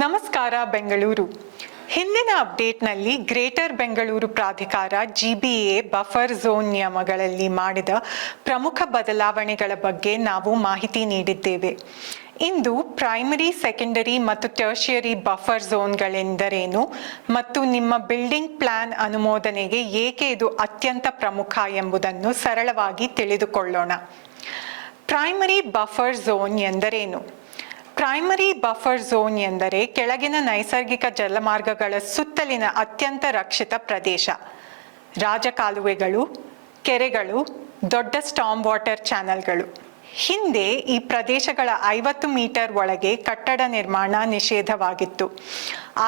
ನಮಸ್ಕಾರ ಬೆಂಗಳೂರು. ಹಿಂದಿನ ಅಪ್ಡೇಟ್ನಲ್ಲಿ ಗ್ರೇಟರ್ ಬೆಂಗಳೂರು ಪ್ರಾಧಿಕಾರ GBA ಬಫರ್ ಝೋನ್ ನಿಯಮಗಳಲ್ಲಿ ಮಾಡಿದ ಪ್ರಮುಖ ಬದಲಾವಣೆಗಳ ಬಗ್ಗೆ ನಾವು ಮಾಹಿತಿ ನೀಡಿದ್ದೇವೆ. ಇಂದು ಪ್ರೈಮರಿ, ಸೆಕೆಂಡರಿ ಮತ್ತು ಟರ್ಷಿಯರಿ ಬಫರ್ ಝೋನ್ಗಳೆಂದರೇನು ಮತ್ತು ನಿಮ್ಮ ಬಿಲ್ಡಿಂಗ್ ಪ್ಲಾನ್ ಅನುಮೋದನೆಗೆ ಏಕೆ ಇದು ಅತ್ಯಂತ ಪ್ರಮುಖ ಎಂಬುದನ್ನು ಸರಳವಾಗಿ ತಿಳಿದುಕೊಳ್ಳೋಣ. ಪ್ರೈಮರಿ ಬಫರ್ ಝೋನ್ ಎಂದರೇನು? ಪ್ರೈಮರಿ ಬಫರ್ ಝೋನ್ ಎಂದರೆ ಕೆಳಗಿನ ನೈಸರ್ಗಿಕ ಜಲಮಾರ್ಗಗಳ ಸುತ್ತಲಿನ ಅತ್ಯಂತ ರಕ್ಷಿತ ಪ್ರದೇಶ. ರಾಜಕಾಲುವೆಗಳು, ಕೆರೆಗಳು, ದೊಡ್ಡ ಸ್ಟಾರ್ಮ್ ವಾಟರ್ ಚಾನೆಲ್ಗಳು. ಹಿಂದೆ ಈ ಪ್ರದೇಶಗಳ 50 ಮೀಟರ್ ಒಳಗೆ ಕಟ್ಟಡ ನಿರ್ಮಾಣ ನಿಷೇಧವಾಗಿತ್ತು.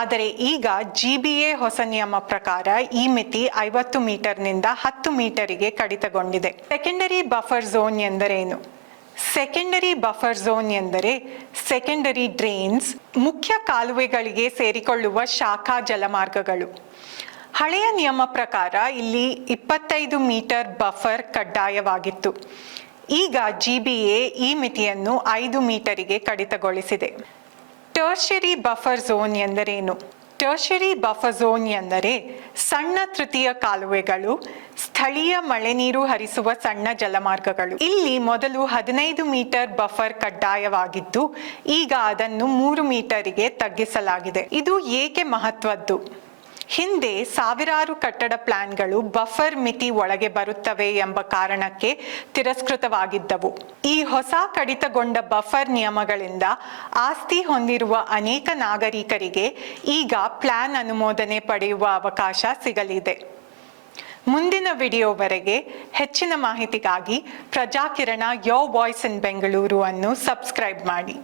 ಆದರೆ ಈಗ GBA ಹೊಸ ನಿಯಮ ಪ್ರಕಾರ ಈ ಮಿತಿ 50 ಮೀಟರ್ನಿಂದ 10 ಮೀಟರಿಗೆ ಕಡಿತಗೊಂಡಿದೆ. ಸೆಕೆಂಡರಿ ಬಫರ್ ಝೋನ್ ಎಂದರೇನು? ಸೆಕೆಂಡರಿ ಬಫರ್ ಝೋನ್ ಎಂದರೆ ಸೆಕೆಂಡರಿ ಡ್ರೈನ್ಸ್, ಮುಖ್ಯ ಕಾಲುವೆಗಳಿಗೆ ಸೇರಿಕೊಳ್ಳುವ ಶಾಖಾ ಜಲಮಾರ್ಗಗಳು. ಹಳೆಯ ನಿಯಮ ಪ್ರಕಾರ ಇಲ್ಲಿ 25 ಮೀಟರ್ ಬಫರ್ ಕಡ್ಡಾಯವಾಗಿತ್ತು. ಈಗ GBA ಈ ಮಿತಿಯನ್ನು 5 ಮೀಟರಿಗೆ ಕಡಿತಗೊಳಿಸಿದೆ. ಟರ್ಷಿಯರಿ ಬಫರ್ ಝೋನ್ ಎಂದರೇನು? ಟರ್ಷಿಯರಿ ಬಫರ್ ಝೋನ್ ಎಂದರೆ ಸಣ್ಣ ತೃತೀಯ ಕಾಲುವೆಗಳು, ಸ್ಥಳೀಯ ಮಳೆ ನೀರು ಹರಿಸುವ ಸಣ್ಣ ಜಲಮಾರ್ಗಗಳು. ಇಲ್ಲಿ ಮೊದಲು 15 ಮೀಟರ್ ಬಫರ್ ಕಡ್ಡಾಯವಾಗಿದ್ದು ಈಗ ಅದನ್ನು 3 ಮೀಟರಿಗೆ ತಗ್ಗಿಸಲಾಗಿದೆ. ಇದು ಏಕೆ ಮಹತ್ವದ್ದು? ಹಿಂದೆ ಸಾವಿರಾರು ಕಟ್ಟಡ ಪ್ಲಾನ್ಗಳು ಬಫರ್ ಮಿತಿ ಒಳಗೆ ಬರುತ್ತವೆ ಎಂಬ ಕಾರಣಕ್ಕೆ ತಿರಸ್ಕೃತವಾಗಿದ್ದವು. ಈ ಹೊಸ ಕಡಿತಗೊಂಡ ಬಫರ್ ನಿಯಮಗಳಿಂದ ಆಸ್ತಿ ಹೊಂದಿರುವ ಅನೇಕ ನಾಗರಿಕರಿಗೆ ಈಗ ಪ್ಲಾನ್ ಅನುಮೋದನೆ ಪಡೆಯುವ ಅವಕಾಶ ಸಿಗಲಿದೆ. ಮುಂದಿನ ವಿಡಿಯೋವರೆಗೆ ಹೆಚ್ಚಿನ ಮಾಹಿತಿಗಾಗಿ ಪ್ರಜಾಕಿರಣ ಯೋರ್ ವಾಯ್ಸ್ ಇನ್ ಬೆಂಗಳೂರು ಅನ್ನು ಸಬ್ಸ್ಕ್ರೈಬ್ ಮಾಡಿ.